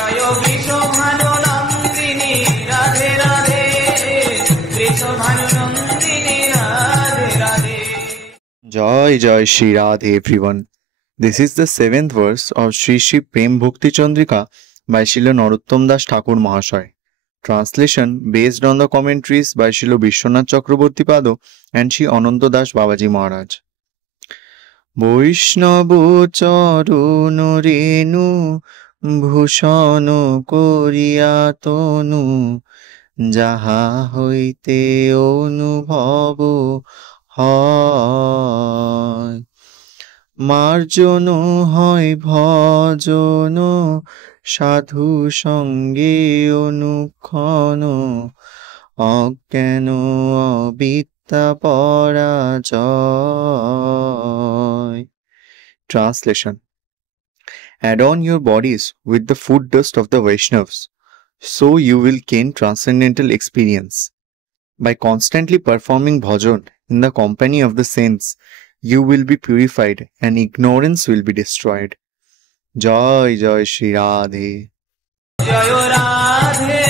Joy বৃষভানুনন্দিনী Radhe Radhe, বৃষভানুনন্দিনী Radhe Radhe. Joy Joy Shri Radhe everyone. This is the 7th verse of Shri Shri Prem Bhakti Chandrika by Srila Narottam Das Thakur Mahasaya. Translation based on the commentaries by Srila Vishwanath Chakraborty Pado and Shri Ananta Das Babaji Maharaj. বৈষ্ণব চরণ রেণু ভূষণ করিয়া তনু, যাহা হইতে অনুভব হয়। মার্জন হয় ভজন সাধু সঙ্গে অনুক্ষণ, অজ্ঞান অবিদ্যা পরাজয়। Translation: Adorn your bodies with the food dust of the Vaishnavas, so you will gain transcendental experience. By constantly performing bhajan in the company of the saints, you will be purified and ignorance will be destroyed. Joy Joy Shri Radhe. Joy Radhe